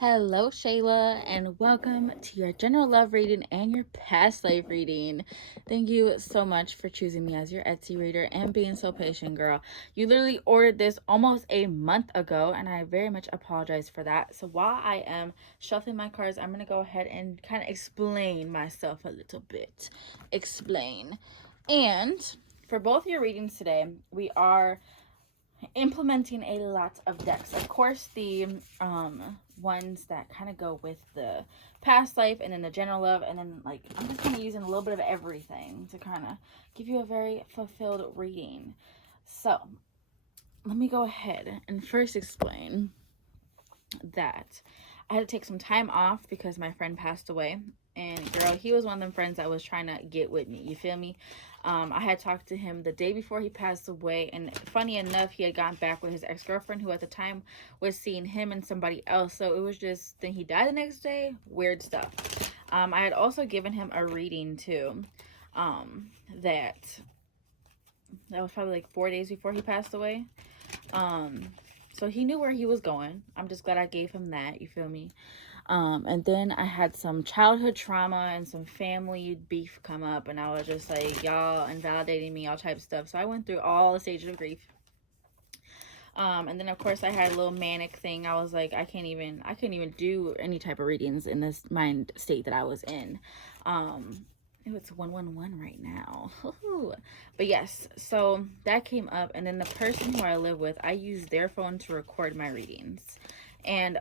Hello, Shayla, and welcome to your general love reading and your past life reading. Thank you so much for choosing me as your Etsy reader and being so patient, girl. You literally ordered this almost a month ago, and I very much apologize for that. So while I am shuffling my cards, I'm going to go ahead and kind of explain myself a little bit. Explain. And for both your readings today, we are implementing a lot of decks. Of course, the ones that kind of go with the past life and then the general love, and then like I'm just kind of using a little bit of everything to kind of give you a very fulfilled reading. So let me go ahead and first explain that I had to take some time off because my friend passed away. And girl, he was one of them friends that was trying to get with me. You feel me? I had talked to him the day before he passed away, and funny enough, he had gotten back with his ex-girlfriend, who at the time was seeing him and somebody else. So it was just, then he died the next day. Weird stuff. I had also given him a reading too. That was probably like 4 days before he passed away. So he knew where he was going. I'm just glad I gave him that. You feel me? And then I had some childhood trauma and some family beef come up, and I was just like, y'all invalidating me, all type of stuff. So I went through all the stages of grief. And then of course I had a little manic thing. I was like, I couldn't even do any type of readings in this mind state that I was in. It's 111 right now. But yes, so that came up, and then the person who I live with, I use their phone to record my readings. And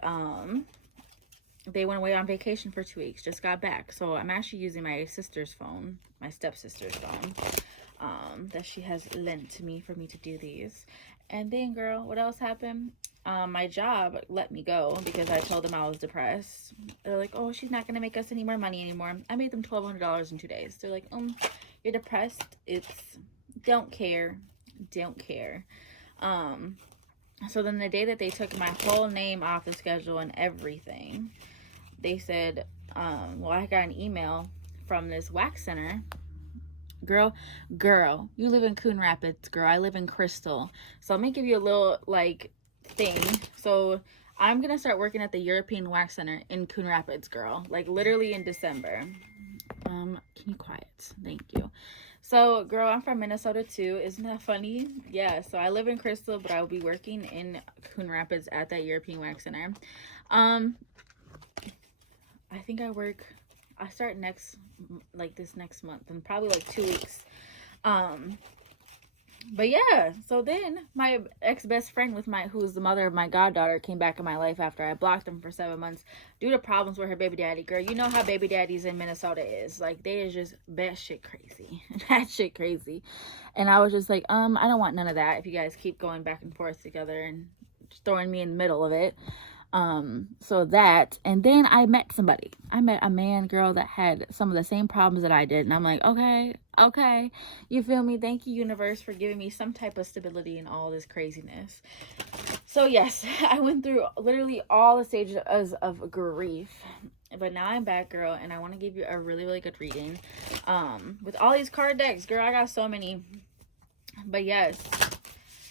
they went away on vacation for 2 weeks, just got back. So I'm actually using my sister's phone, my stepsister's phone, that she has lent to me for me to do these. And then, girl, what else happened? My job let me go because I told them I was depressed. They're like, oh, she's not going to make us any more money anymore. I made them $1,200 in 2 days. They're like, you're depressed. It's, don't care. Don't care. So then the day that they took my whole name off the schedule and everything, they said, well, I got an email from this wax center. Girl, you live in Coon Rapids, girl. I live in Crystal. So I'm gonna give you a little like thing. So I'm gonna start working at the European Wax Center in Coon Rapids, girl. Like literally in December. Can you quiet? Thank you. So, girl, I'm from Minnesota too. Isn't that funny? Yeah. So I live in Crystal, but I will be working in Coon Rapids at that European Wax Center. I think I start this next month, in probably like 2 weeks. But yeah, so then my ex-best friend who's the mother of my goddaughter, came back in my life after I blocked him for 7 months due to problems with her baby daddy. Girl, you know how baby daddies in Minnesota is. Like, they is just batshit crazy. Batshit crazy. And I was just like, I don't want none of that if you guys keep going back and forth together and just throwing me in the middle of it. So that, and then I met somebody. I met a man, girl, that had some of the same problems that I did. And I'm like, okay. You feel me? Thank you, universe, for giving me some type of stability in all this craziness. So yes, I went through literally all the stages of grief. But now I'm back, girl, and I want to give you a really, really good reading. With all these card decks, girl, I got so many. But yes.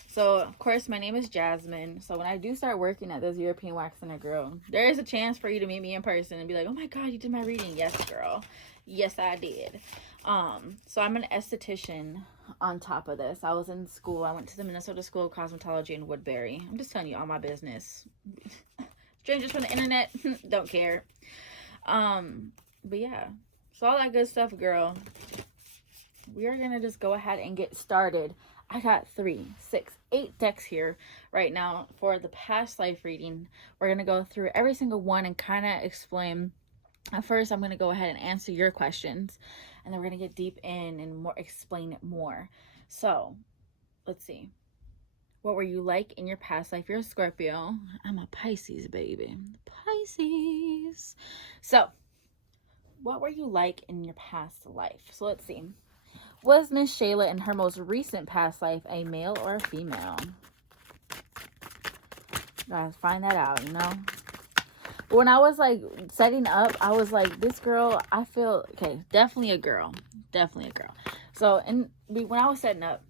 So, of course, my name is Jasmine. So, when I do start working at this European Wax Center, girl, there is a chance for you to meet me in person and be like, oh my God, you did my reading. Yes, girl. Yes, I did. So, I'm an esthetician on top of this. I was in school. I went to the Minnesota School of Cosmetology in Woodbury. I'm just telling you all my business. Strangers from the internet, don't care. But yeah. So, all that good stuff, girl. We are going to just go ahead and get started. I got 3, 6, 8 decks here right now for the past life reading. We're going to go through every single one and kind of explain. First, I'm going to go ahead and answer your questions, and then we're going to get deep in and explain it more. So, let's see. What were you like in your past life? You're a Scorpio. I'm a Pisces, baby. Pisces. So, what were you like in your past life? So, let's see. Was Miss Shayla in her most recent past life a male or a female? Guys, find that out, you know? But when I was like setting up, I was like, this girl, I feel, okay, definitely a girl. Definitely a girl. So, when I was setting up,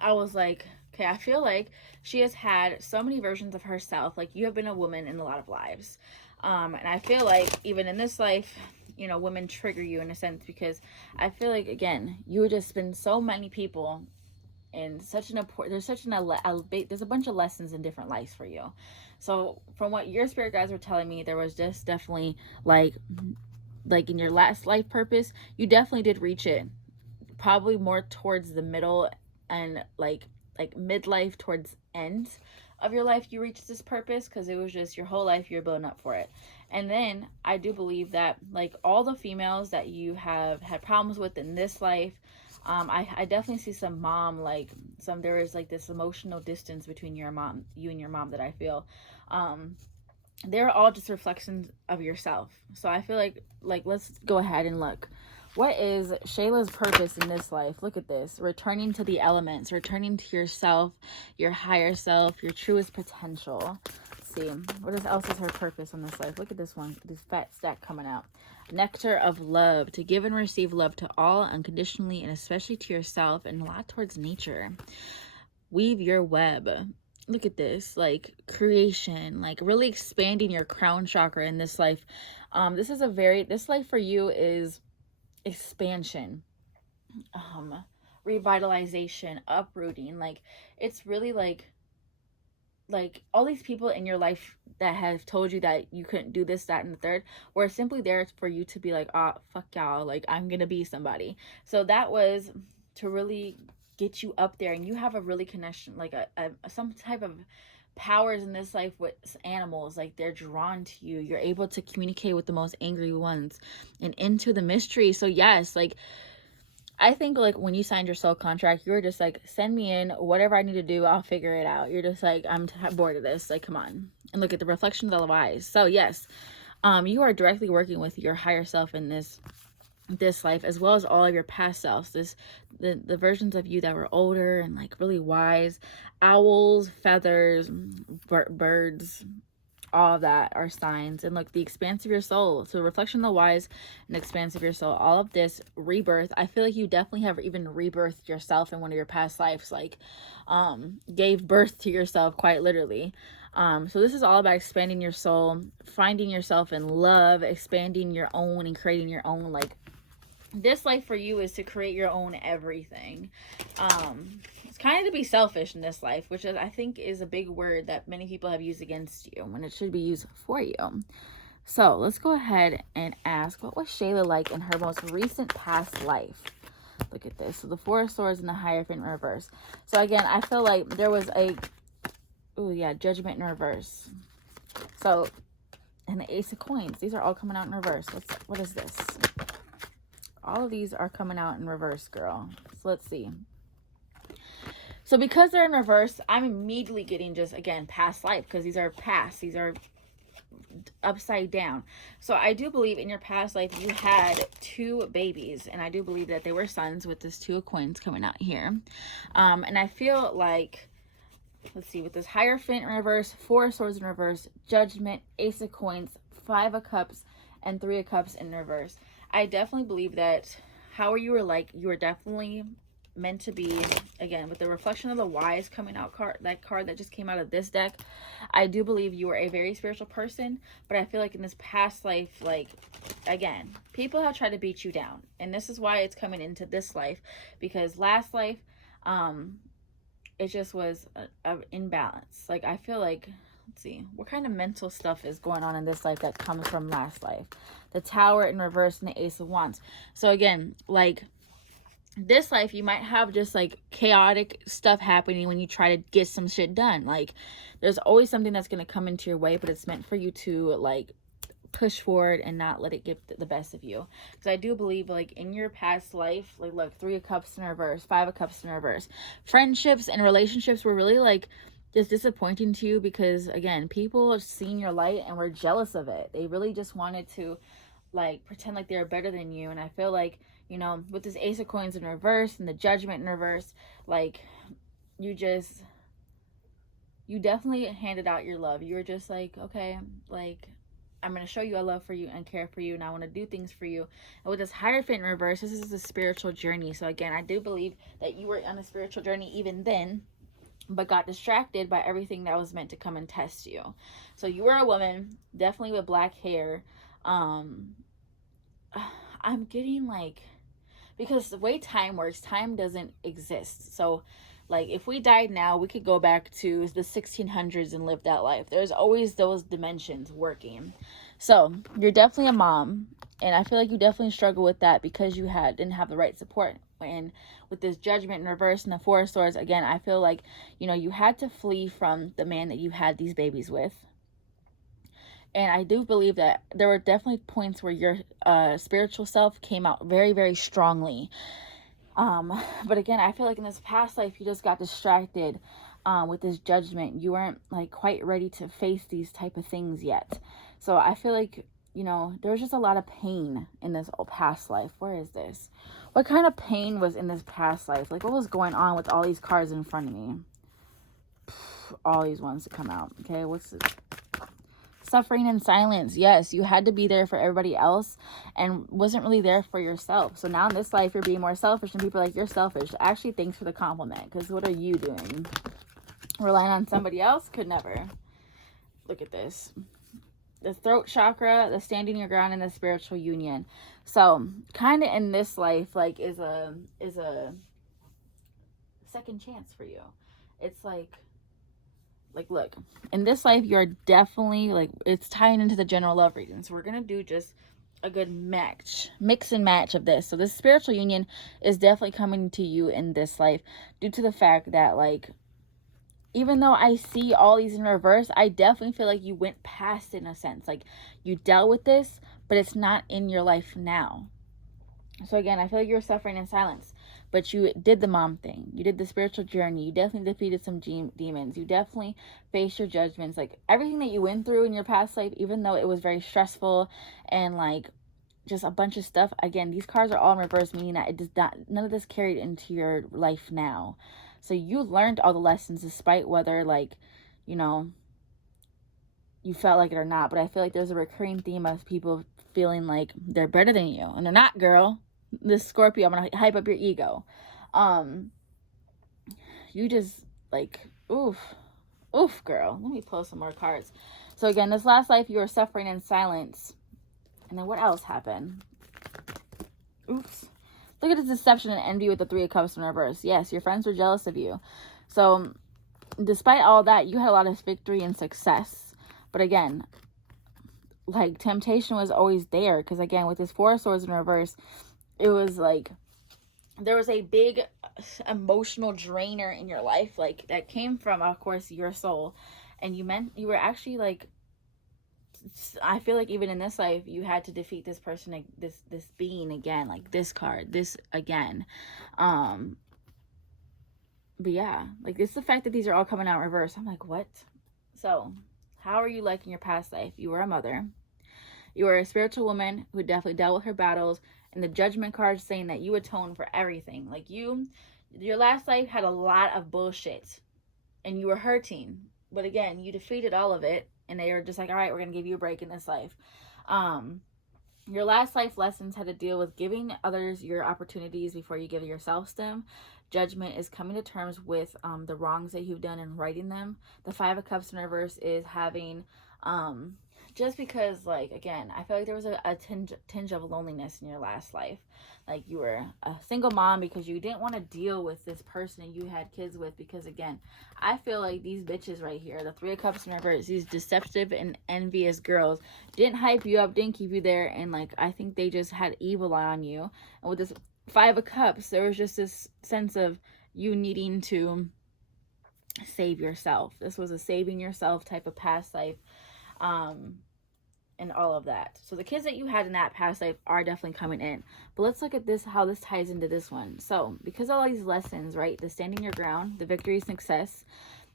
I was like, Okay, I feel like she has had so many versions of herself. Like, you have been a woman in a lot of lives. And I feel like even in this life, women trigger you in a sense, because I feel like, again, you would just been so many people in such an important, there's a bunch of lessons in different lives for you. So from what your spirit guides were telling me, there was just definitely like in your last life purpose, you definitely did reach it, probably more towards the middle, and like midlife towards end of your life, you reached this purpose, because it was just your whole life you're building up for it. And then I do believe that, like, all the females that you have had problems with in this life, I definitely see some mom, like, there is like this emotional distance between you and your mom, that I feel, they're all just reflections of yourself. So I feel like let's go ahead and look. What is Shayla's purpose in this life? Look at this. Returning to the elements, returning to yourself, your higher self, your truest potential. Let's see. What else is her purpose in this life? Look at this one. This fat stack coming out. Nectar of love. To give and receive love to all unconditionally, and especially to yourself, and a lot towards nature. Weave your web. Look at this, like, creation, like really expanding your crown chakra in this life. This life for you is expansion, revitalization, uprooting. Like, it's really like all these people in your life that have told you that you couldn't do this, that, and the third, were simply there for you to be like, oh, fuck y'all, like, I'm gonna be somebody. So that was to really get you up there, and you have a really connection, like some type of powers in this life with animals. Like, they're drawn to you. You're able to communicate with the most angry ones and into the mystery. So yes, like, I think, like, when you signed your soul contract, you were just like, send me in, whatever I need to do, I'll figure it out. You're just like, I'm bored of this. Like, come on. And look at the reflection of the eyes. So yes, you are directly working with your higher self in this life, as well as all of your past selves, the versions of you that were older and like really wise. Owls, feathers, birds, all of that are signs. And look, the expanse of your soul, so reflection of the wise and expanse of your soul, all of this rebirth. I feel like you definitely have even rebirthed yourself in one of your past lives, like gave birth to yourself, quite literally. So this is all about expanding your soul, finding yourself in love, expanding your own and creating your own. Like, this life for you is to create your own everything. It's kind of to be selfish in this life, which I think is a big word that many people have used against you when it should be used for you. So let's go ahead and ask, what was Shayla like in her most recent past life? Look at this. So the Four of Swords and the Hierophant in reverse. So again, I feel like there was Judgment in reverse. So, and the Ace of Coins. These are all coming out in reverse. What is this? All of these are coming out in reverse, girl. So let's see. So because they're in reverse, I'm immediately getting just, again, past life, because these are past. These are upside down. So I do believe in your past life you had 2 babies, and I do believe that they were sons, with this 2 of coins coming out here. And I feel like, let's see, with this Hierophant in reverse, 4 of Swords in reverse, Judgment, Ace of Coins, 5 of Cups, and 3 of Cups in reverse. I definitely believe that however you were, like, you were definitely meant to be, again, with the reflection of the wise coming out card, that card that just came out of this deck. I do believe you were a very spiritual person, but I feel like in this past life, like, again, people have tried to beat you down, and this is why it's coming into this life, because last life, it just was an imbalance. Like, I feel like, let's see, what kind of mental stuff is going on in this life that comes from last life? The Tower in reverse and the Ace of Wands. So again, like, this life, you might have just like chaotic stuff happening when you try to get some shit done. Like, there's always something that's going to come into your way, but it's meant for you to, like, push forward and not let it get the best of you. Because I do believe, like, in your past life, like, look, 3 of Cups in reverse, 5 of Cups in reverse, friendships and relationships were really, like, just disappointing to you, because again, people have seen your light and were jealous of it. They really just wanted to, like, pretend like they're better than you. And I feel like, with this Ace of Coins in reverse and the Judgment in reverse, like, you definitely handed out your love. You were just like, okay, like, I'm going to show you I love for you and care for you, and I want to do things for you. And with this Hierophant in reverse, this is a spiritual journey. So again, I do believe that you were on a spiritual journey even then. but got distracted by everything that was meant to come and test you. So you were a woman, definitely with black hair. um I'm getting like, because the way time works, time doesn't exist. So like if we died now, we could go back to the 1600s and live that life. There's always those dimensions working. So you're definitely a mom, and I feel like you definitely struggle with that because you didn't have the right support. And with this judgment in reverse and the Four of Swords again, I feel like, you had to flee from the man that you had these babies with. And I do believe that there were definitely points where your spiritual self came out very, very strongly. But again, I feel like in this past life, you just got distracted with this judgment. You weren't like quite ready to face these type of things yet. So I feel like, there was just a lot of pain in this past life. Where is this? What kind of pain was in this past life? Like, what was going on with all these cards in front of me? All these ones to come out. Okay, what's this? Suffering in silence. Yes, you had to be there for everybody else and wasn't really there for yourself. So now in this life, you're being more selfish, and people are like, you're selfish. Actually, thanks for the compliment, because what are you doing? Relying on somebody else? Could never. Look at this. The throat chakra, the standing your ground, and the spiritual union. So kind of in this life, like, is a second chance for you. It's like, look, in this life, you're definitely, like, it's tying into the general love reading. So we're going to do just a good mix and match of this. So this spiritual union is definitely coming to you in this life due to the fact that, like, even though I see all these in reverse, I definitely feel like you went past it in a sense. Like, you dealt with this, but it's not in your life now. So again, I feel like you're suffering in silence, but you did the mom thing. You did the spiritual journey. You definitely defeated some demons. You definitely faced your judgments. Like, everything that you went through in your past life, even though it was very stressful and like just a bunch of stuff. Again, these cards are all in reverse, meaning that it does not, none of this carried into your life now. So you learned all the lessons, despite whether, like, you felt like it or not. But I feel like there's a recurring theme of people feeling like they're better than you, and they're not, girl. This Scorpio, I'm gonna hype up your ego. You just, like, oof, girl. Let me pull some more cards. So again, this last life, you were suffering in silence. And then what else happened? Oops. Look at this deception and envy with the Three of Cups in reverse. Yes, your friends were jealous of you. So despite all that, you had a lot of victory and success. But again, like, temptation was always there. Because again, with this Four of Swords in reverse, it was like there was a big emotional drainer in your life, like, that came from, of course, your soul. And you were actually, like, I feel like even in this life, you had to defeat this person, this being again, like this card, this again. But yeah, like, it's the fact that these are all coming out in reverse. I'm like, what? So how are you like in your past life? You were a mother. You were a spiritual woman who definitely dealt with her battles, and the judgment card saying that you atone for everything. Like, your last life had a lot of bullshit, and you were hurting. But again, you defeated all of it, and they were just like, all right, we're going to give you a break in this life. Your last life lessons had to deal with giving others your opportunities before you give yourself them. Judgment is coming to terms with the wrongs that you've done and righting them. The Five of Cups in reverse is having... just because, like, again, I feel like there was a tinge of loneliness in your last life. Like, you were a single mom because you didn't want to deal with this person you had kids with. Because, again, I feel like these bitches right here, the Three of Cups in reverse, these deceptive and envious girls, didn't hype you up, didn't keep you there. And, like, I think they just had evil on you. And with this Five of Cups, there was just this sense of you needing to save yourself. This was a saving yourself type of past life. And all of that. So the kids that you had in that past life are definitely coming in. But let's look at this, how this ties into this one. So because of all these lessons, right? The standing your ground, the victory, success,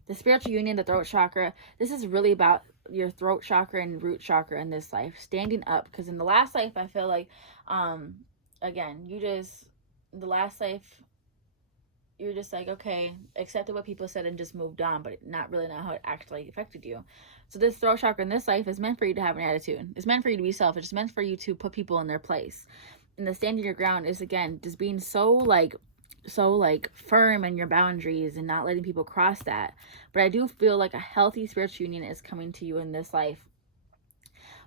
the spiritual union, the throat chakra. This is really about your throat chakra and root chakra in this life. Standing up. Because in the last life, I feel like, again, the last life, you're just like, okay, accepted what people said and just moved on, but not really know how it actually affected you. So this throat chakra in this life is meant for you to have an attitude. It's meant for you to be selfish. It's meant for you to put people in their place. And the standing your ground is, again, just being so, like, like firm in your boundaries and not letting people cross that. But I do feel like a healthy spiritual union is coming to you in this life,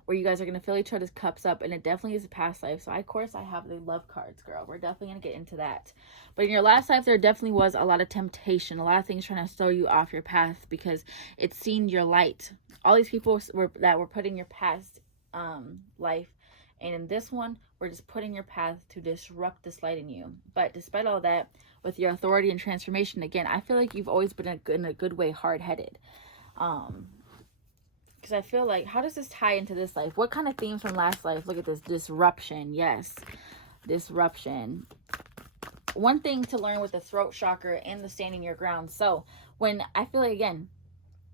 where you guys are going to fill each other's cups up, and it definitely is a past life. So of course I have the love cards, girl. We're definitely going to get into that. But in your last life, there definitely was a lot of temptation, a lot of things trying to throw you off your path, because it's seen your light. All these people that were put in your past life, and in this one, we're just putting your path to disrupt this light in you. But despite all that, with your authority and transformation, again, I feel like you've always been in a good way hard-headed. Because I feel like, how does this tie into this life? What kind of themes from last life? Look at this. Disruption. Yes. Disruption. One thing to learn with the throat chakra and the standing your ground. So when I feel like, again,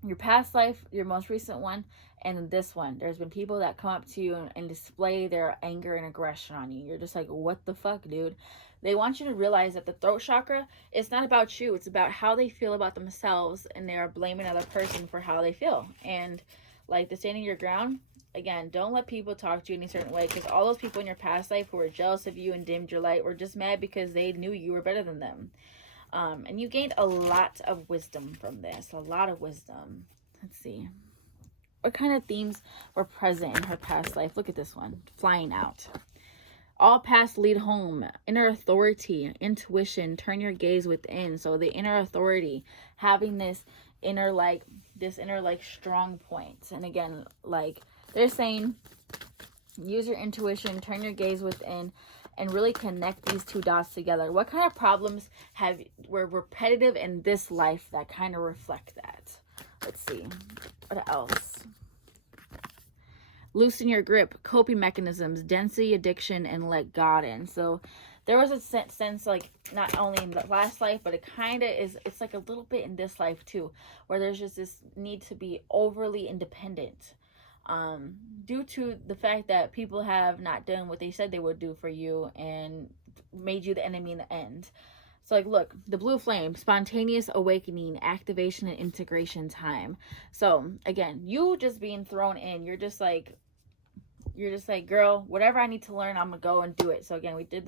your past life, your most recent one, and this one, there's been people that come up to you and display their anger and aggression on you. You're just like, what the fuck, dude? They want you to realize that the throat chakra, it's not about you. It's about how they feel about themselves, and they are blaming another person for how they feel. And like the standing your ground, again, don't let people talk to you in a certain way, because all those people in your past life who were jealous of you and dimmed your light were just mad because they knew you were better than them. And you gained a lot of wisdom from this. A lot of wisdom. Let's see. What kind of themes were present in her past life? Look at this one. Flying out. All paths lead home. Inner authority. Intuition. Turn your gaze within. So the inner authority. Having this inner strong point. And again, like they're saying, use your intuition. Turn your gaze within. And really connect these two dots together. What kind of problems were repetitive in this life that kind of reflect that? Let's see. What else? Loosen your grip, coping mechanisms, density, addiction, and let God in. So there was a sense, like, not only in the last life, but it kind of is, it's like a little bit in this life too, where there's just this need to be overly independent. Due to the fact that people have not done what they said they would do for you and made you the enemy in the end. So like, look, the blue flame, spontaneous awakening, activation, and integration time. So again, you just being thrown in, you're just like, girl, whatever I need to learn, I'm gonna go and do it. So again, we did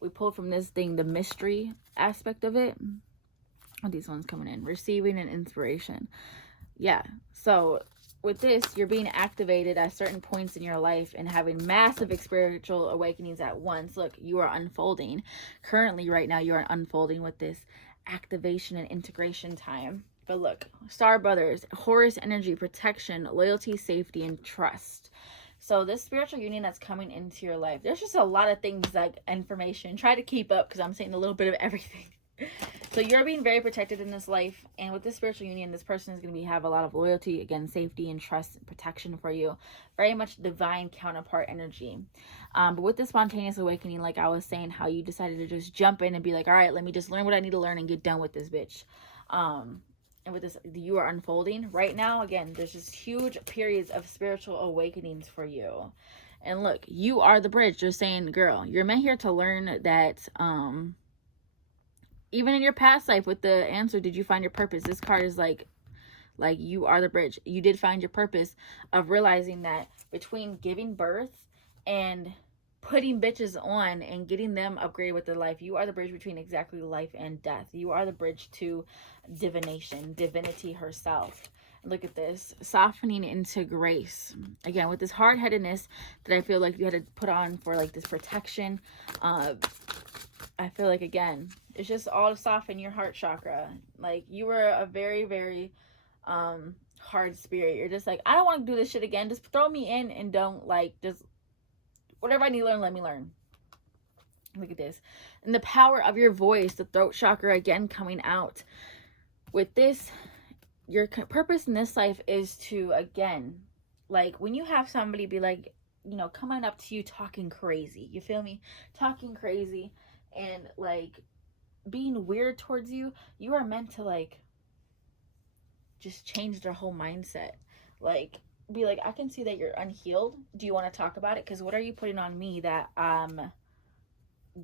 we pulled from this thing the mystery aspect of it. Oh, these ones coming in, receiving and inspiration. Yeah, so with this, you're being activated at certain points in your life and having massive spiritual awakenings at once. Look, you are unfolding. Currently, right now, you are unfolding with this activation and integration time. But look, Star Brothers, Horus energy, protection, loyalty, safety, and trust. So this spiritual union that's coming into your life, there's just a lot of things, like information. Try to keep up, because I'm saying a little bit of everything. So you're being very protected in this life, and with this spiritual union, this person is going to have a lot of loyalty, again, safety and trust and protection for you. Very much divine counterpart energy. But with this spontaneous awakening, like I was saying, how you decided to just jump in and be like, all right, let me just learn what I need to learn and get done with this bitch. And with this, you are unfolding right now. Again, there's just huge periods of spiritual awakenings for you. And look, you are the bridge. They're saying, girl, you're meant here to learn that, even in your past life, with the answer, did you find your purpose? This card is like you are the bridge. You did find your purpose of realizing that between giving birth and putting bitches on and getting them upgraded with their life, you are the bridge between exactly life and death. You are the bridge to divination, divinity herself. Look at this, softening into grace. Again, with this hard-headedness that I feel like you had to put on for like this protection, I feel like, again, it's just all to soften your heart chakra. Like, you were a very, very hard spirit. You're just like, I don't want to do this shit again. Just throw me in and don't, like, just whatever I need to learn, let me learn. Look at this. And the power of your voice, the throat chakra, again, coming out. With this, your purpose in this life is to, again, like, when you have somebody be like, you know, coming up to you talking crazy, you feel me? Talking crazy and, like, being weird towards you, you are meant to, like, just change their whole mindset. Like, be like, I can see that you're unhealed. Do you want to talk about it? Because what are you putting on me that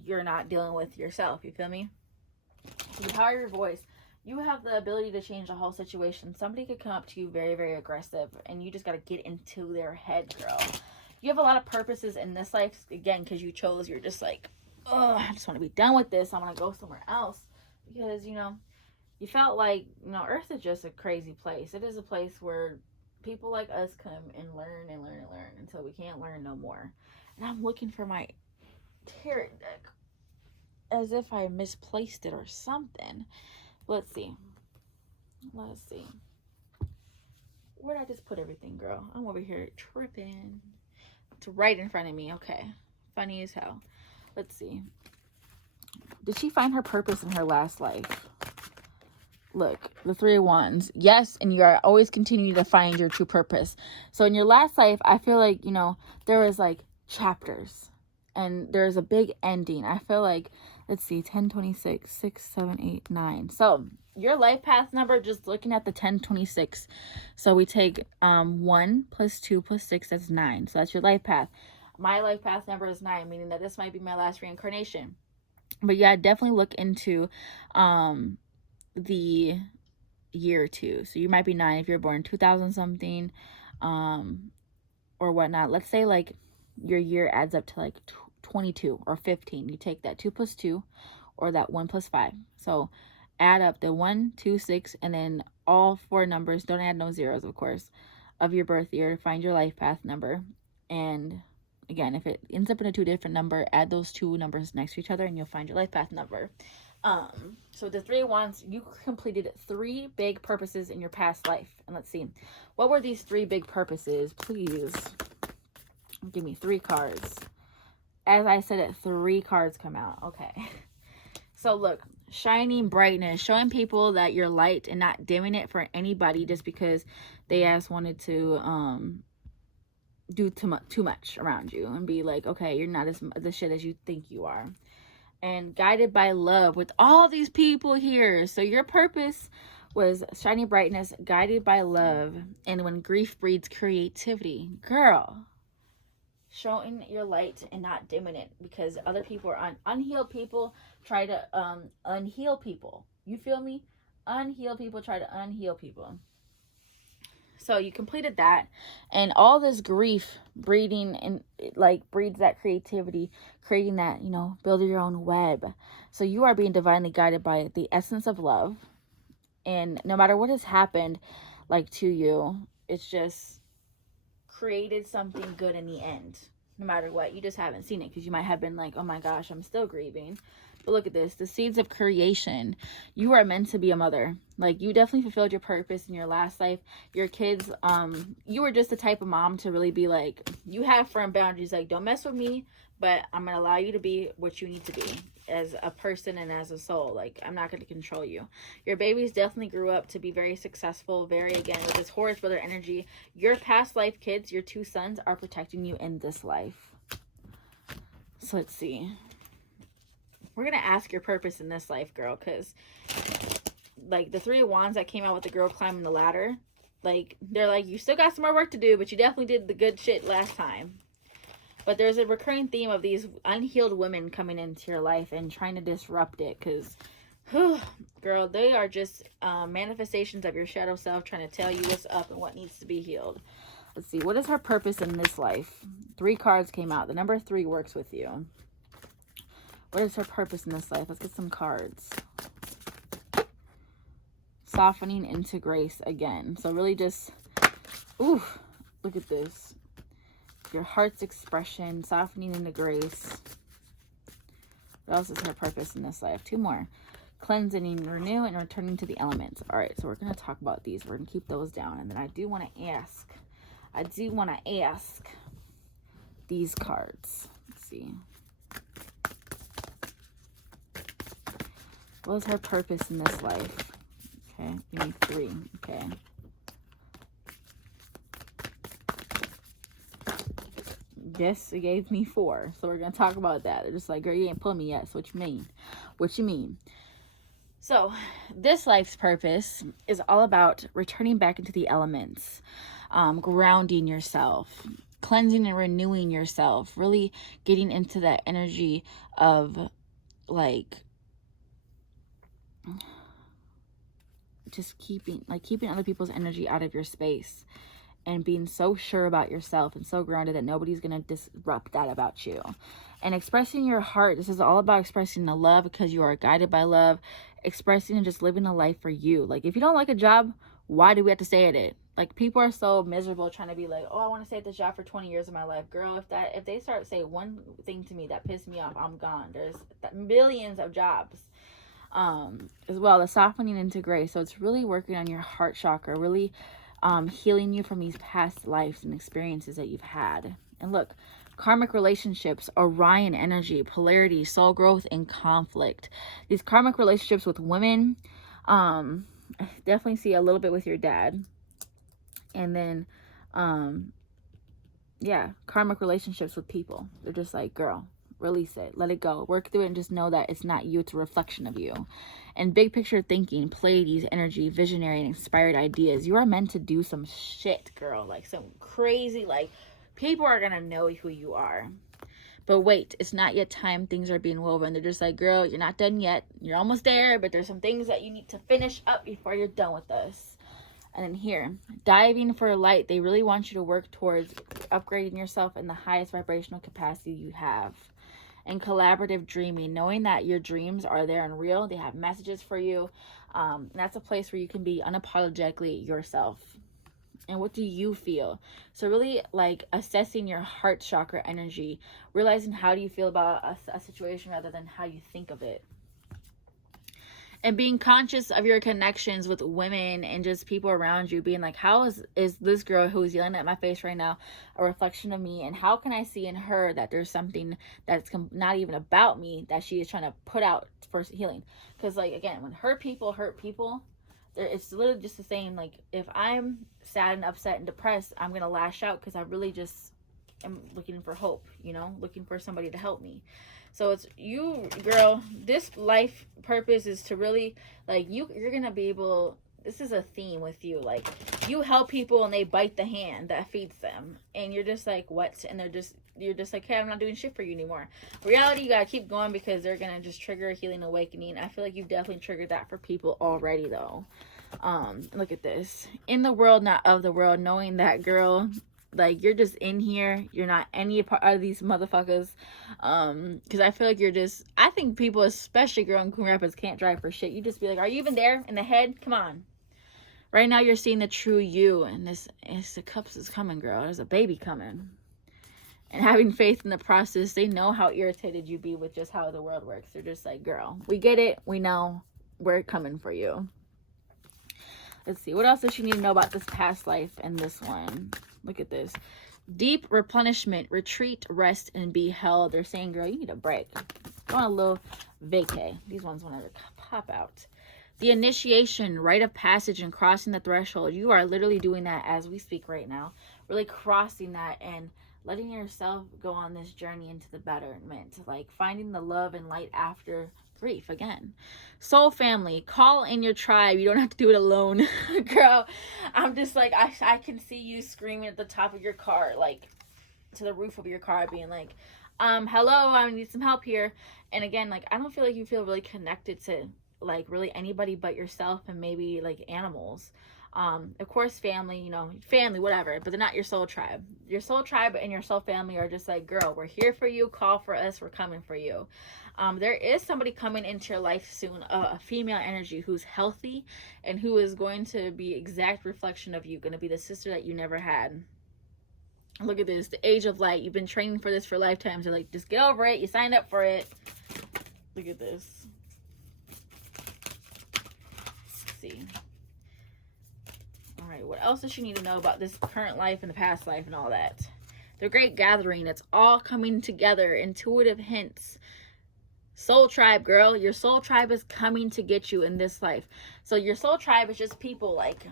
you're not dealing with yourself? You feel me? So the power of your voice, you have the ability to change the whole situation. Somebody could come up to you very, very aggressive, and you just got to get into their head, girl. You have a lot of purposes in this life, again, because you chose, you're just like, I just want to be done with this. I want to go somewhere else. Because, you felt like, Earth is just a crazy place. It is a place where people like us come and learn and learn and learn until we can't learn no more. And I'm looking for my tarot deck as if I misplaced it or something. Let's see. Where did I just put everything, girl? I'm over here tripping. It's right in front of me. Okay. Funny as hell. Let's see. Did she find her purpose in her last life? Look, the 3 of Wands. Yes, and you are always continuing to find your true purpose. So in your last life, I feel like, there was like chapters. And there's a big ending. I feel like, let's see, 10, 26, 6, 7, 8, 9. So your life path number, just looking at the 10, 26. So we take 1 plus 2 plus 6, that's 9. So that's your life path. My life path number is 9, meaning that this might be my last reincarnation. But yeah, definitely look into the year too. So you might be 9 if you're born 2000 something, or whatnot. Let's say like your year adds up to like 22 or 15. You take that 2 plus 2 or that 1 plus 5. So add up the 1, 2, 6, and then all 4 numbers. Don't add no zeros, of course, of your birth year. Find your life path number. And again, if it ends up in a 2 different number, add those 2 numbers next to each other and you'll find your life path number. So the 3 of Wands, you completed 3 big purposes in your past life. And let's see, what were these 3 big purposes? Please give me 3 cards. As I said it, 3 cards come out. Okay. So look, shining brightness, showing people that you're light and not dimming it for anybody just because they wanted to do too much around you and be like, okay, you're not as the shit as you think you are. And guided by love with all these people here. So your purpose was shining brightness, guided by love, and when grief breeds creativity. Girl, showing your light and not dimming it, because other people are unhealed people try to unheal people. You feel me? Unhealed people try to unheal people. So you completed that, and all this grief breeding and like breeds that creativity, creating that, build your own web. So you are being divinely guided by the essence of love, and no matter what has happened like to you, it's just created something good in the end. No matter what, you just haven't seen it because you might have been like, oh my gosh, I'm still grieving. But look at this, the seeds of creation. You are meant to be a mother. Like, you definitely fulfilled your purpose in your last life. Your kids, you were just the type of mom to really be like, you have firm boundaries. Like, don't mess with me, but I'm going to allow you to be what you need to be as a person and as a soul. Like, I'm not going to control you. Your babies definitely grew up to be very successful, again, with this Horus brother energy. Your past life kids, your 2 sons, are protecting you in this life. So let's see. We're going to ask your purpose in this life, girl, because, like, the 3 of Wands that came out with the girl climbing the ladder, like, they're like, you still got some more work to do, but you definitely did the good shit last time. But there's a recurring theme of these unhealed women coming into your life and trying to disrupt it, because, girl, they are just manifestations of your shadow self trying to tell you what's up and what needs to be healed. Let's see. What is her purpose in this life? 3 cards came out. The number 3 works with you. What is her purpose in this life? Let's get some cards. Softening into grace again. So really just, ooh, look at this. Your heart's expression, softening into grace. What else is her purpose in this life? 2 more. Cleansing, renew, and returning to the elements. All right, so we're going to talk about these. We're going to keep those down. And then I do want to ask these cards. Let's see. What is her purpose in this life? Okay, you need 3. Okay. Yes, it gave me 4. So we're going to talk about that. They're just like, girl, you ain't pulling me yet. So what you mean? What you mean? So this life's purpose is all about returning back into the elements, grounding yourself, cleansing and renewing yourself, really getting into that energy of like just keeping other people's energy out of your space and being so sure about yourself and so grounded that nobody's going to disrupt that about you. And expressing your heart, this is all about expressing the love because you are guided by love, expressing and just living a life for you. Like, if you don't like a job, why do we have to stay at it? Like, people are so miserable trying to be like, oh, I want to stay at this job for 20 years of my life. Girl, if they start saying one thing to me that pissed me off, I'm gone. There's millions of jobs. As well, the softening into grace. So it's really working on your heart chakra, really healing you from these past lives and experiences that you've had. And look, karmic relationships, Orion energy, polarity, soul growth, and conflict. These karmic relationships with women, I definitely see a little bit with your dad. And then, yeah, karmic relationships with people. They're just like, girl, release it, let it go, work through it, and just know that it's not you, it's a reflection of you. And big picture thinking, Pleiades energy, visionary and inspired ideas. You are meant to do some shit, girl, like some crazy, like, people are gonna know who you are. But wait, it's not yet time. Things are being woven. They're just like, girl, you're not done yet, you're almost there, but there's some things that you need to finish up before you're done with this. And then here, diving for light. They really want you to work towards upgrading yourself in the highest vibrational capacity you have. And collaborative dreaming, knowing that your dreams are there and real. They have messages for you. And that's a place where you can be unapologetically yourself. And what do you feel? So really, like, assessing your heart chakra energy, realizing how do you feel about a situation rather than how you think of it. And being conscious of your connections with women and just people around you, being like, how is this girl who's yelling at my face right now a reflection of me? And how can I see in her that there's something that's not even about me that she is trying to put out for healing? Because, like, again, when hurt people, it's literally just the same. Like, if I'm sad and upset and depressed, I'm going to lash out because I really just am looking for hope, looking for somebody to help me. So it's you, girl, this life purpose is to really, like, you're going to be able, this is a theme with you. Like, you help people and they bite the hand that feeds them. And you're just like, what? And you're just like, hey, I'm not doing shit for you anymore. Reality, you got to keep going because they're going to just trigger a healing awakening. I feel like you've definitely triggered that for people already, though. Look at this. In the world, not of the world, knowing that, girl, like, you're just in here, you're not any part of these motherfuckers. Because I feel like I think people, especially girl in Coon Rapids, can't drive for shit. You just be like, are you even there in the head? Come on. Right now you're seeing the true you, and the cups is coming, girl. There's a baby coming. And having faith in the process. They know how irritated you be with just how the world works. They're just like, girl, we get it, we know, we're coming for you. Let's see, what else does she need to know about this past life and this one? Look at this. Deep replenishment, retreat, rest, and be held. They're saying, girl, you need a break. Go on a little vacay. These ones want to pop out. The initiation, rite of passage, and crossing the threshold. You are literally doing that as we speak right now. Really crossing that and letting yourself go on this journey into the betterment. Like, finding the love and light after grief again. Soul family, call in your tribe. You don't have to do it alone. Girl, I'm just like, I can see you screaming at the top of your car, like to the roof of your car, being like, hello, I need some help here. And again, like, I don't feel like you feel really connected to, like, really anybody but yourself and maybe, like, animals. Of course, family, family, whatever, but they're not your soul tribe. Your soul tribe and your soul family are just like, girl, we're here for you. Call for us. We're coming for you. There is somebody coming into your life soon, a female energy who's healthy and who is going to be exact reflection of you, going to be the sister that you never had. Look at this, the age of light. You've been training for this for lifetimes. They're like, just get over it. You signed up for it. Look at this. Let's see. All right, what else does she need to know about this current life and the past life and all that? The great gathering. It's all coming together. Intuitive hints. Soul tribe, girl. Your soul tribe is coming to get you in this life. So your soul tribe is just people, like,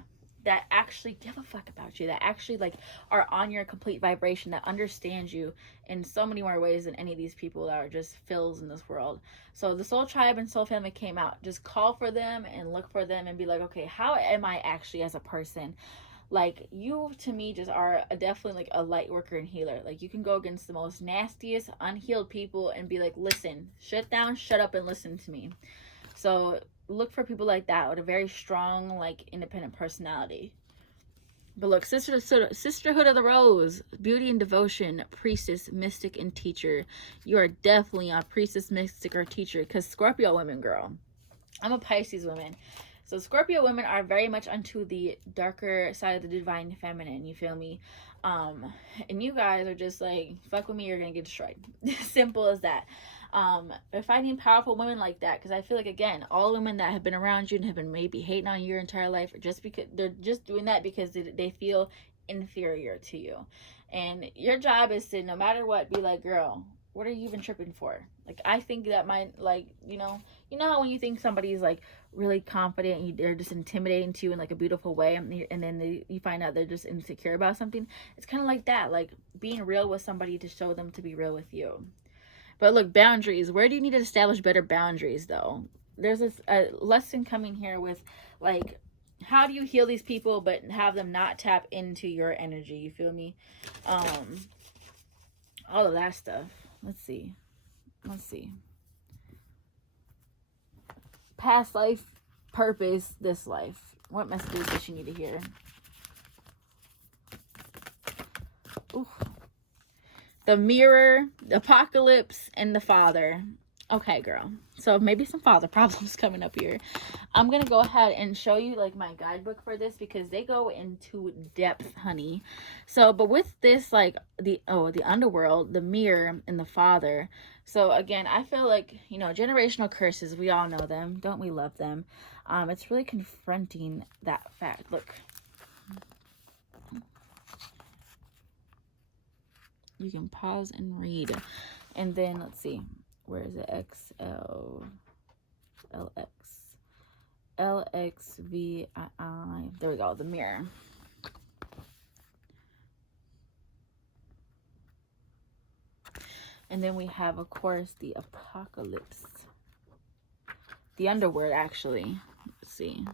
that actually give a fuck about you, that actually, like, are on your complete vibration, that understand you in so many more ways than any of these people that are just fills in this world. So the soul tribe and soul family came out. Just call for them and look for them and be like, okay, how am I actually as a person? Like, you to me just are definitely like a light worker and healer. Like, you can go against the most nastiest unhealed people and be like, listen, shut down, shut up, and listen to me. So look for people like that with a very strong, like, independent personality. But look, sisterhood of the rose, beauty and devotion, priestess, mystic, and teacher. You are definitely a priestess, mystic, or teacher, because Scorpio women, girl. I'm a Pisces woman. So Scorpio women are very much onto the darker side of the divine feminine, you feel me? And you guys are just like, fuck with me, you're gonna get destroyed. Simple as that. But finding powerful women like that, because I feel like, again, all women that have been around you and have been maybe hating on you your entire life, are just because they're just doing that because they feel inferior to you. And your job is to, no matter what, be like, girl, what are you even tripping for? Like, I think that might, like, you know how when you think somebody's like really confident and they're just intimidating to you in like a beautiful way, and then you find out they're just insecure about something. It's kind of like that, like being real with somebody to show them to be real with you. But look, boundaries. Where do you need to establish better boundaries, though? There's a lesson coming here with, like, how do you heal these people but have them not tap into your energy? You feel me? All of that stuff. Let's see. Past life, purpose, this life. What messages does she need to hear? Ooh. The mirror, the apocalypse, and the father. Okay, girl. So maybe some father problems coming up here. I'm going to go ahead and show you like my guidebook for this, because they go into depth, honey. So, but with this, like the underworld, the mirror, and the father. So again, I feel like, generational curses, we all know them. Don't we love them? It's really confronting that fact. Look. You can pause and read. And then let's see. Where is it? XL, LX, LXVII. There we go. The mirror. And then we have, of course, the apocalypse. The underworld, actually. Let's see.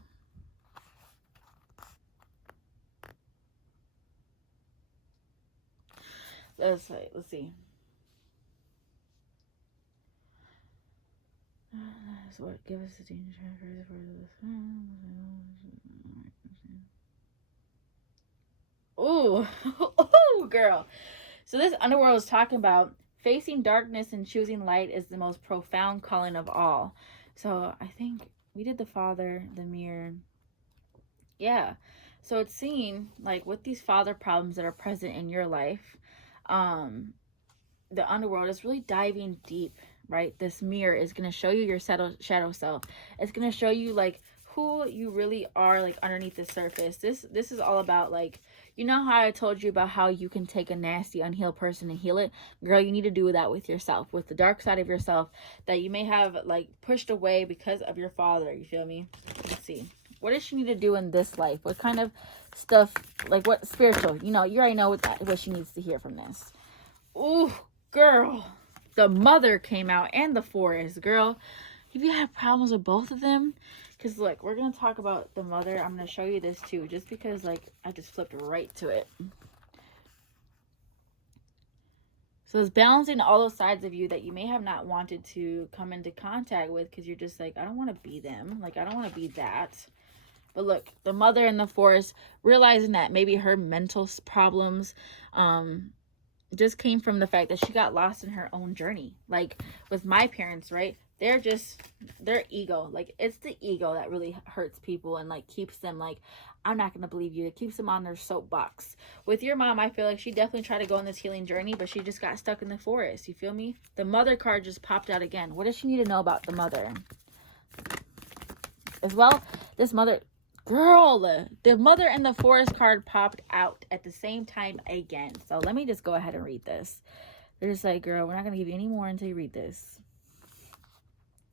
Let's see. So what? Give us the danger. Ooh, oh, girl. So this underworld is talking about facing darkness and choosing light is the most profound calling of all. So I think we did the father, the mirror. Yeah. So it's seeing like with these father problems that are present in your life, the underworld is really diving deep, right? This mirror is going to show you your shadow self. It's going to show you like who you really are, like underneath the surface. This is all about, like, you know how I told you about how you can take a nasty unhealed person and heal it? Girl, you need to do that with yourself, with the dark side of yourself that you may have like pushed away because of your father. You feel me? Let's see. What does she need to do in this life? What kind of stuff, like what spiritual, you already know what she needs to hear from this. Ooh, girl, the mother came out and the forest, girl. If you have problems with both of them, because look, we're going to talk about the mother. I'm going to show you this too, just because like I just flipped right to it. So it's balancing all those sides of you that you may have not wanted to come into contact with, because you're just like, I don't want to be them. Like, I don't want to be that. But look, the mother in the forest, realizing that maybe her mental problems just came from the fact that she got lost in her own journey. Like with my parents, right? They're just, their ego. Like, it's the ego that really hurts people and like keeps them like, I'm not going to believe you. It keeps them on their soapbox. With your mom, I feel like she definitely tried to go on this healing journey, but she just got stuck in the forest. You feel me? The mother card just popped out again. What does she need to know about the mother? As well, this mother... Girl, the mother and the forest card popped out at the same time again. So let me just go ahead and read this. They're just like, girl, we're not going to give you any more until you read this.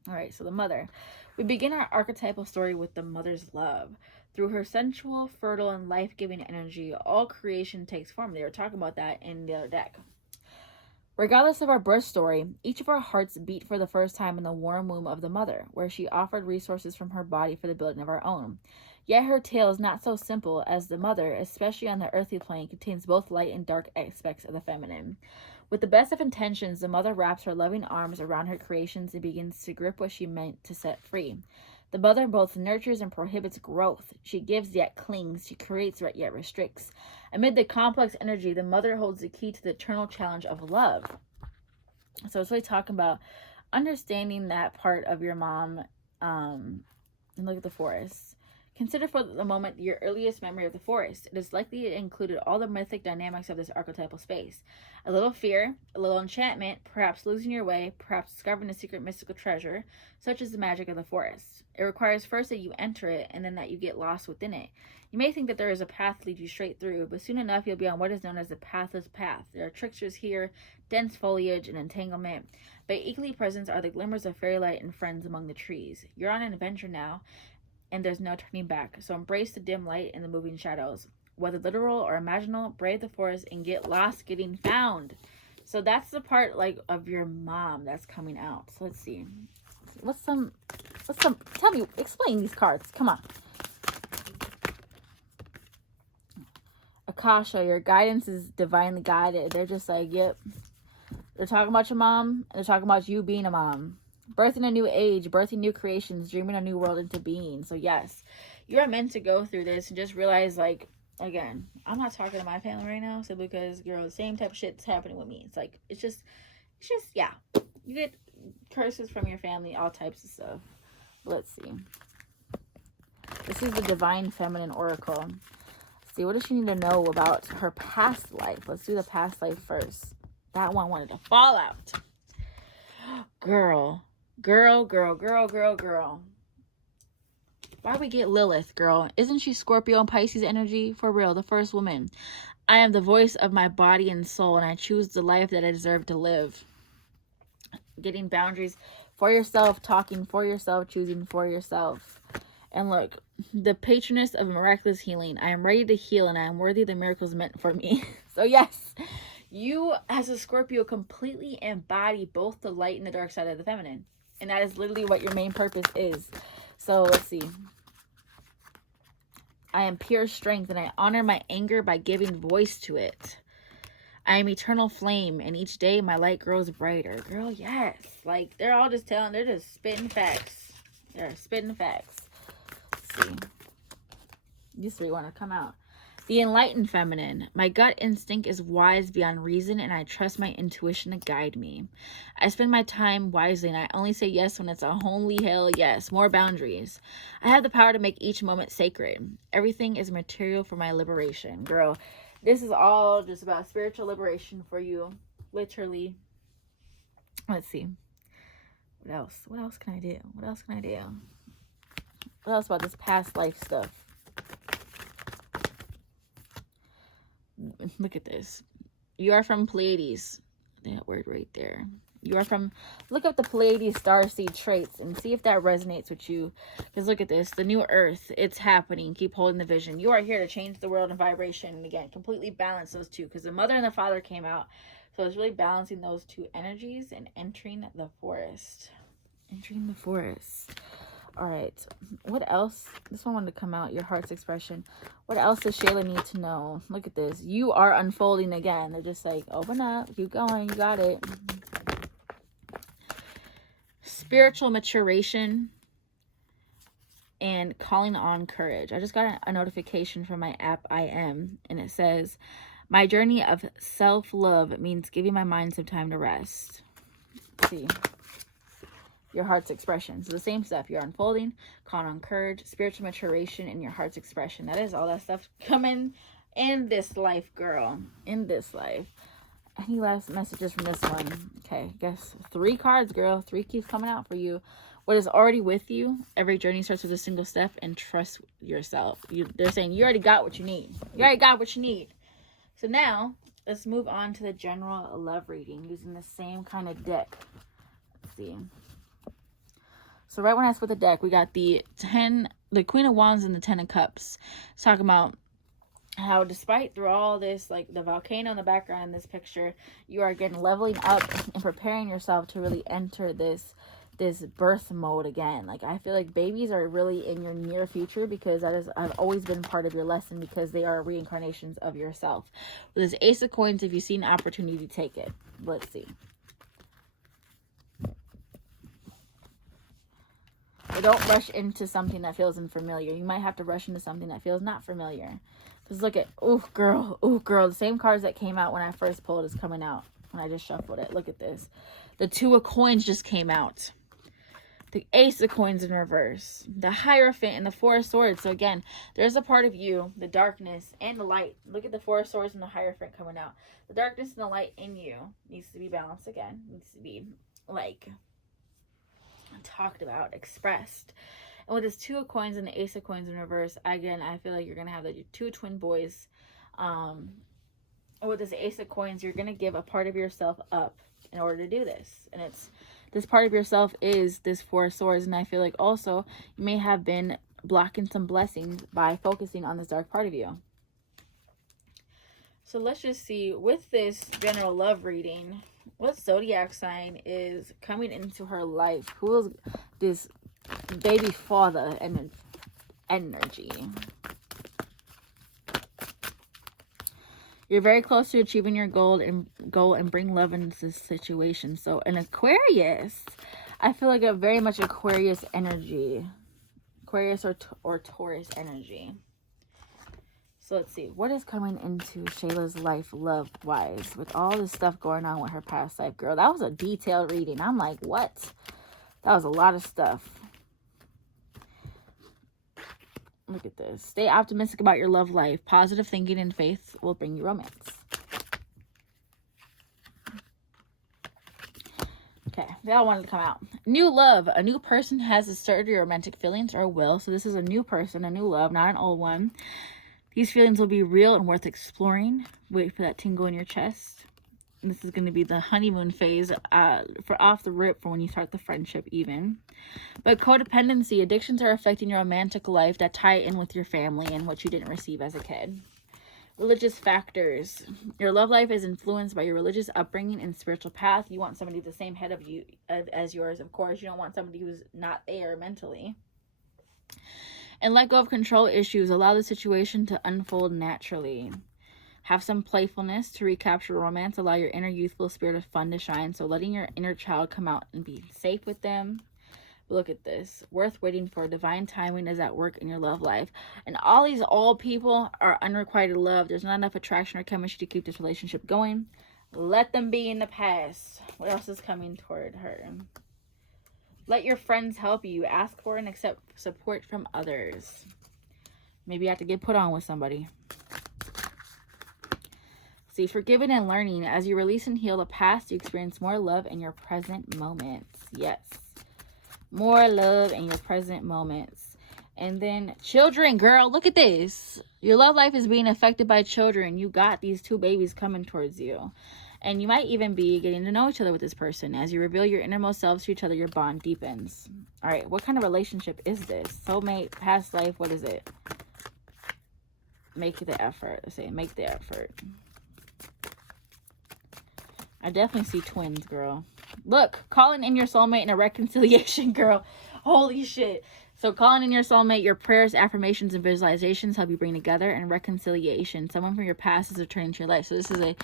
All right, so the mother. We begin our archetypal story with the mother's love. Through her sensual, fertile, and life-giving energy, all creation takes form. They were talking about that in the other deck. Regardless of our birth story, each of our hearts beat for the first time in the warm womb of the mother, where she offered resources from her body for the building of our own. Yet her tale is not so simple, as the mother, especially on the earthly plane, contains both light and dark aspects of the feminine. With the best of intentions, the mother wraps her loving arms around her creations and begins to grip what she meant to set free. The mother both nurtures and prohibits growth. She gives yet clings. She creates yet restricts. Amid the complex energy, the mother holds the key to the eternal challenge of love. So it's really talking about understanding that part of your mom. And look at the forest. Consider for the moment your earliest memory of the forest. It is likely it included all the mythic dynamics of this archetypal space. A little fear, a little enchantment, perhaps losing your way, perhaps discovering a secret mystical treasure, such as the magic of the forest. It requires first that you enter it and then that you get lost within it. You may think that there is a path to lead you straight through, but soon enough you'll be on what is known as the pathless path. There are tricksters here, dense foliage and entanglement, but equally present are the glimmers of fairy light and friends among the trees. You're on an adventure now, and there's no turning back. So embrace the dim light and the moving shadows. Whether literal or imaginal, brave the forest and get lost getting found. So that's the part like of your mom that's coming out. So let's see. What's some tell me, explain these cards. Come on. Akasha, your guidance is divinely guided. They're just like, yep. They're talking about your mom, and they're talking about you being a mom. Birthing a new age, birthing new creations, dreaming a new world into being. So yes, you are meant to go through this and just realize, like, again, I'm not talking to my family right now, so because, girl, the same type of shit's happening with me. It's like, it's just, yeah. You get curses from your family, all types of stuff. Let's see. This is the Divine Feminine Oracle. Let's see, what does she need to know about her past life? Let's do the past life first. That one wanted to fall out. Girl. Why we get Lilith, girl? Isn't she Scorpio and Pisces energy? For real, the first woman. I am the voice of my body and soul, and I choose the life that I deserve to live. Getting boundaries for yourself, talking for yourself, choosing for yourself. And look, the patroness of miraculous healing. I am ready to heal, and I am worthy of the miracles meant for me. So yes, you as a Scorpio completely embody both the light and the dark side of the feminine. And that is literally what your main purpose is. So let's see. I am pure strength, and I honor my anger by giving voice to it. I am eternal flame, and each day my light grows brighter. Girl, yes. Like, they're all just they're just spitting facts. They're spitting facts. Let's see. These three want to come out. The enlightened feminine. My gut instinct is wise beyond reason, and I trust my intuition to guide me. I spend my time wisely, and I only say yes when it's a holy hell yes. More boundaries. I have the power to make each moment sacred. Everything is material for my liberation. Girl, this is all just about spiritual liberation for you. Literally. Let's see. What else? What else can I do? What else can I do? What else about this past life stuff? Look at this. You are from Pleiades. That word right there. You are from, look up the Pleiades starseed traits and see if that resonates with you. Because look at this. The new earth. It's happening. Keep holding the vision. You are here to change the world in vibration. And again, completely balance those two. Because the mother and the father came out. So it's really balancing those two energies and entering the forest. Entering the forest. All right, what else? This one wanted to come out, your heart's expression. What else does Shayla need to know? Look at this. You are unfolding again. They're just like, open up, keep going, you got it. Spiritual maturation and calling on courage. I just got a notification from my app, and it says, my journey of self-love means giving my mind some time to rest. Let's see. Your heart's expression. So the same stuff. You're unfolding, calling on courage, spiritual maturation, and your heart's expression. That is all that stuff coming in this life, girl. In this life. Any last messages from this one? Okay, guess 3 cards, girl. 3 keeps coming out for you. What is already with you? Every journey starts with a single step, and trust yourself. They're saying you already got what you need. You already got what you need. So now, let's move on to the general love reading using the same kind of deck. Let's see. So right when I split the deck, we got the Queen of Wands and the 10 of Cups. It's talking about how despite through all this, like the volcano in the background in this picture, you are getting leveling up and preparing yourself to really enter this birth mode again. Like, I feel like babies are really in your near future, because I've always been part of your lesson, because they are reincarnations of yourself. With this Ace of Coins, if you see an opportunity, take it. Let's see. But don't rush into something that feels unfamiliar. You might have to rush into something that feels not familiar. Because look at, ooh, girl. The same cards that came out when I first pulled is coming out when I just shuffled it. Look at this. The Two of Coins just came out. The Ace of Coins in reverse. The Hierophant and the Four of Swords. So again, there's a part of you, the darkness and the light. Look at the Four of Swords and the Hierophant coming out. The darkness and the light in you needs to be balanced again. Needs to be, like, talked about, expressed. And with this Two of Coins and the Ace of Coins in reverse, again, I feel like you're going to have the two twin boys. With this Ace of Coins, you're going to give a part of yourself up in order to do this. And it's, this part of yourself is this Four of Swords. And I feel like also you may have been blocking some blessings by focusing on this dark part of you. So let's just see, with this general love reading, what zodiac sign is coming into her life? Who is this baby father and energy? You're very close to achieving your goal and bring love into this situation. So an Aquarius, I feel like a very much Aquarius energy. Aquarius or Taurus energy. So let's see. What is coming into Shayla's life love-wise with all this stuff going on with her past life? Girl, that was a detailed reading. I'm like, what? That was a lot of stuff. Look at this. Stay optimistic about your love life. Positive thinking and faith will bring you romance. Okay, they all wanted to come out. New love. A new person has asserted your romantic feelings or will. So this is a new person, a new love, not an old one. These feelings will be real and worth exploring. Wait for that tingle in your chest. And this is going to be the honeymoon phase for off the rip for when you start the friendship even. But codependency, addictions are affecting your romantic life that tie in with your family and what you didn't receive as a kid. Religious factors. Your love life is influenced by your religious upbringing and spiritual path. You want somebody the same head of you as yours, of course. You don't want somebody who's not there mentally. And let go of control issues. Allow the situation to unfold naturally. Have some playfulness to recapture romance. Allow your inner youthful spirit of fun to shine. So letting your inner child come out and be safe with them. Look at this. Worth waiting for. Divine timing is at work in your love life. And all these old people are unrequited love. There's not enough attraction or chemistry to keep this relationship going. Let them be in the past. What else is coming toward her? Let your friends help you. Ask for and accept support from others. Maybe you have to get put on with somebody. See, forgiving and learning. As you release and heal the past, you experience more love in your present moments. Yes. More love in your present moments. And then children, girl, look at this. Your love life is being affected by children. You got these two babies coming towards you. And you might even be getting to know each other with this person. As you reveal your innermost selves to each other, your bond deepens. All right, what kind of relationship is this? Soulmate, past life, what is it? Make the effort. Let's say, make the effort. I definitely see twins, girl. Look, calling in your soulmate in a reconciliation, girl. Holy shit. So calling in your soulmate, your prayers, affirmations, and visualizations help you bring together and reconciliation. Someone from your past is returning to your life. So this is a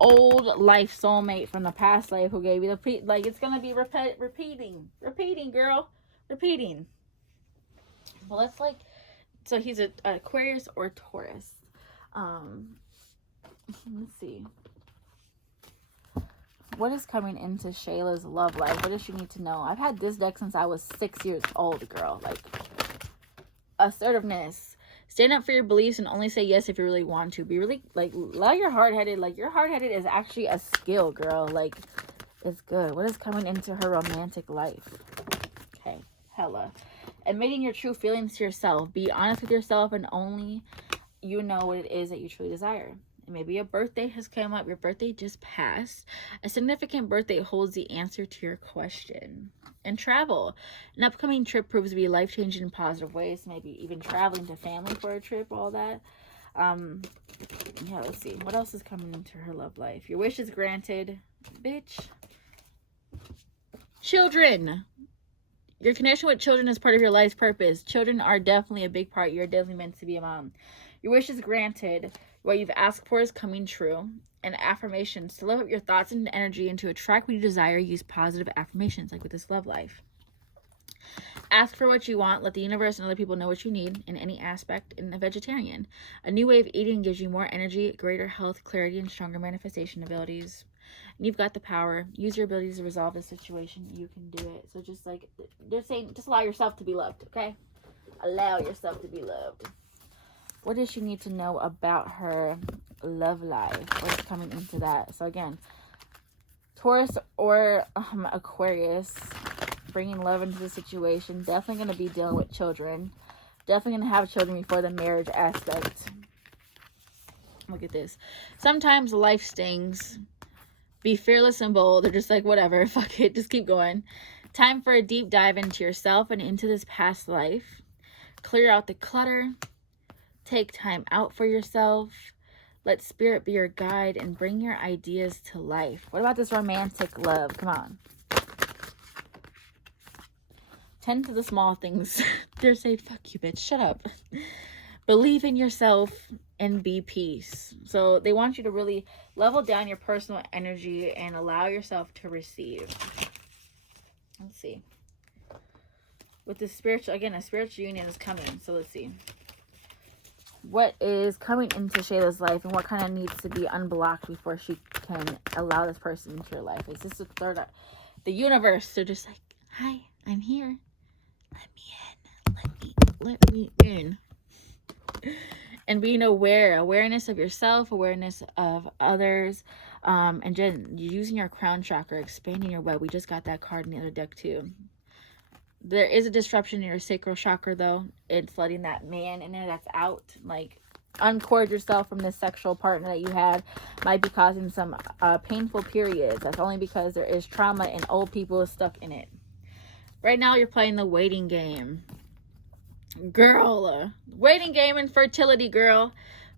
old life soulmate from the past life who gave you the like it's gonna be repeating, girl, repeating. Well, let's like, so he's a Aquarius or Taurus. Let's see. What is coming into Shayla's love life? What does she need to know? I've had this deck since I was 6 years old, girl. Like, assertiveness. Stand up for your beliefs and only say yes if you really want to. Be really, like, allow your hard-headed. Like, your hard-headed is actually a skill, girl. Like, it's good. What is coming into her romantic life? Okay, hella. Admitting your true feelings to yourself. Be honest with yourself and only you know what it is that you truly desire. Maybe a birthday has come up. Your birthday just passed. A significant birthday holds the answer to your question. And travel. An upcoming trip proves to be life-changing in positive ways. Maybe even traveling to family for a trip, all that. Yeah, let's see. What else is coming into her love life? Your wish is granted. Bitch. Children. Your connection with children is part of your life's purpose. Children are definitely a big part. You're definitely meant to be a mom. Your wish is granted. What you've asked for is coming true. And affirmations. To live up your thoughts and energy and to attract what you desire, use positive affirmations, like with this love life. Ask for what you want. Let the universe and other people know what you need in any aspect. In a vegetarian, a new way of eating gives you more energy, greater health, clarity, and stronger manifestation abilities. And you've got the power. Use your abilities to resolve the situation. You can do it. So just like they're saying, just allow yourself to be loved, okay? Allow yourself to be loved. What does she need to know about her love life? What's coming into that? So again, Taurus or Aquarius, bringing love into the situation. Definitely going to be dealing with children. Definitely going to have children before the marriage aspect. Look at this. Sometimes life stings. Be fearless and bold. They're just like, whatever, fuck it, just keep going. Time for a deep dive into yourself and into this past life. Clear out the clutter. Take time out for yourself. Let spirit be your guide and bring your ideas to life. What about this romantic love? Come on. Tend to the small things. They're saying, fuck you, bitch. Shut up. Believe in yourself and be peace. So they want you to really level down your personal energy and allow yourself to receive. Let's see. With the spiritual, again, a spiritual union is coming. So let's see. What is coming into Shayla's life and what kind of needs to be unblocked before she can allow this person into your life? Is this the third, the universe? So just like, hi, I'm here. Let me in. And being awareness of yourself, awareness of others, and just using your crown chakra, expanding your web. We just got that card in the other deck too. There is a disruption in your sacral chakra though. It's letting that man in there that's out, like uncord yourself from this sexual partner that you had. Might be causing some painful periods. That's only because there is trauma and old people stuck in it. Right now you're playing the waiting game. Girl, waiting game and fertility, girl.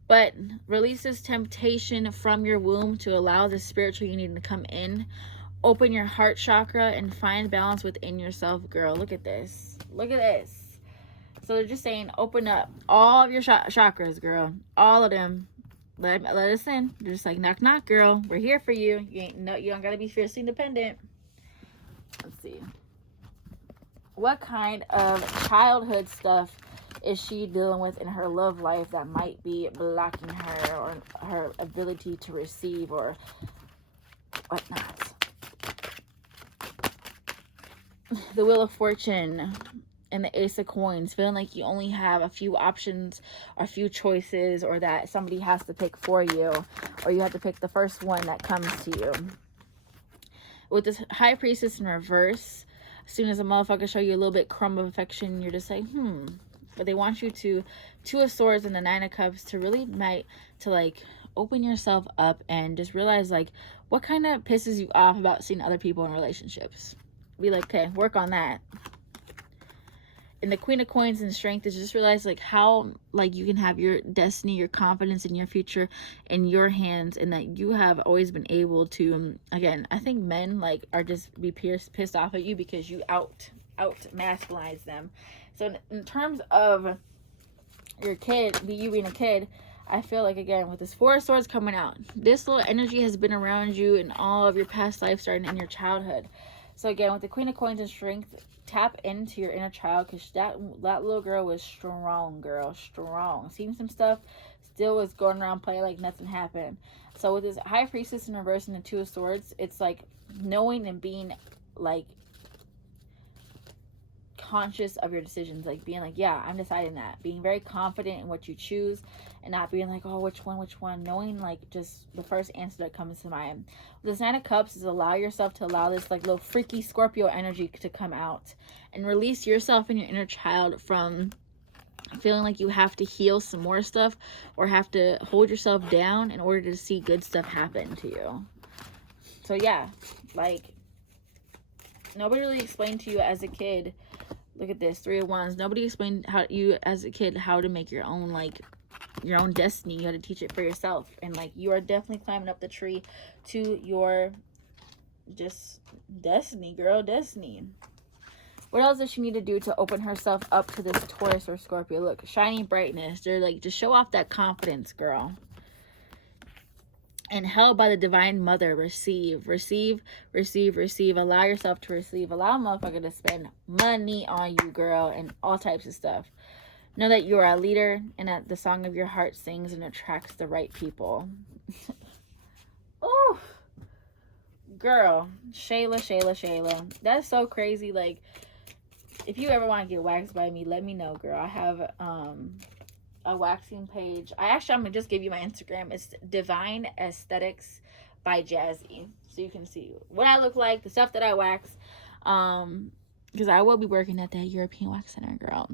But release this temptation from your womb to allow the spiritual union to come in. Open your heart chakra and find balance within yourself, girl. Look at this. Look at this. So they're just saying, open up all of your chakras, girl. All of them. Let us in. They're just like, knock, knock, girl. We're here for you. You don't gotta be fiercely independent. Let's see. What kind of childhood stuff is she dealing with in her love life that might be blocking her or her ability to receive or whatnot? The Wheel of Fortune and the Ace of Coins, feeling like you only have a few options or a few choices, or that somebody has to pick for you, or you have to pick the first one that comes to you. With this High Priestess in reverse, as soon as a motherfucker show you a little bit crumb of affection, you're just like, But they want you to, Two of Swords and the Nine of Cups, to really like open yourself up and just realize like what kind of pisses you off about seeing other people in relationships. Be like, okay, work on that. And the Queen of Coins and Strength is just realize like how like you can have your destiny, your confidence in your future in your hands, and that you have always been able to, again, I think men like are just be pissed off at you because you out masculinize them. So in terms of your kid, you being a kid, I feel like, again, with this Four of Swords coming out, this little energy has been around you in all of your past life, starting in your childhood. So again, with the Queen of Coins and Strength, tap into your inner child, because that little girl was strong, girl, strong. Seen some stuff, still was going around playing like nothing happened. So with this High Priestess in reverse and the Two of Swords, it's like knowing and being like conscious of your decisions, like being like, yeah, I'm deciding that, being very confident in what you choose, and not being like, oh, which one, knowing like just the first answer that comes to mind. This Nine of Cups is allow yourself to allow this like little freaky Scorpio energy to come out and release yourself and your inner child from feeling like you have to heal some more stuff or have to hold yourself down in order to see good stuff happen to you. So yeah, like nobody really explained to you as a kid. Look at this, Three of Wands. Nobody explained how you as a kid how to make your own destiny. You had to teach it for yourself, and like you are definitely climbing up the tree to your just destiny, girl, destiny. What else does she need to do to open herself up to this Taurus or Scorpio? Look, shining brightness. They're like, just show off that confidence, girl. and held by the divine mother. Receive, receive, receive, receive. Allow yourself to receive. Allow a motherfucker to spend money on you, girl, and all types of stuff. Know that you are a leader and that the song of your heart sings and attracts the right people. Oh, girl, Shayla. That's so crazy. Like, if you ever want to get waxed by me, let me know, girl. I have a waxing page. I'm gonna just give you my Instagram. It's Divine Aesthetics by Jazzy, so you can see what I look like, the stuff that I wax. Because I will be working at that European Wax Center, girl.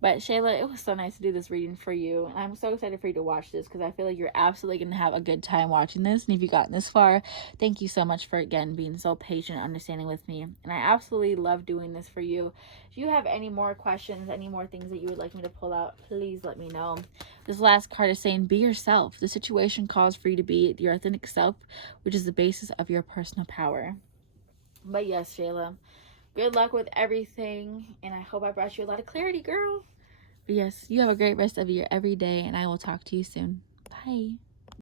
But Shayla, it was so nice to do this reading for you. And I'm so excited for you to watch this because I feel like you're absolutely going to have a good time watching this. And if you've gotten this far, thank you so much for, again, being so patient and understanding with me. And I absolutely love doing this for you. If you have any more questions, any more things that you would like me to pull out, please let me know. This last card is saying, be yourself. The situation calls for you to be your authentic self, which is the basis of your personal power. But yes, Shayla, good luck with everything, and I hope I brought you a lot of clarity, girl. But yes, you have a great rest of your every day, and I will talk to you soon. Bye.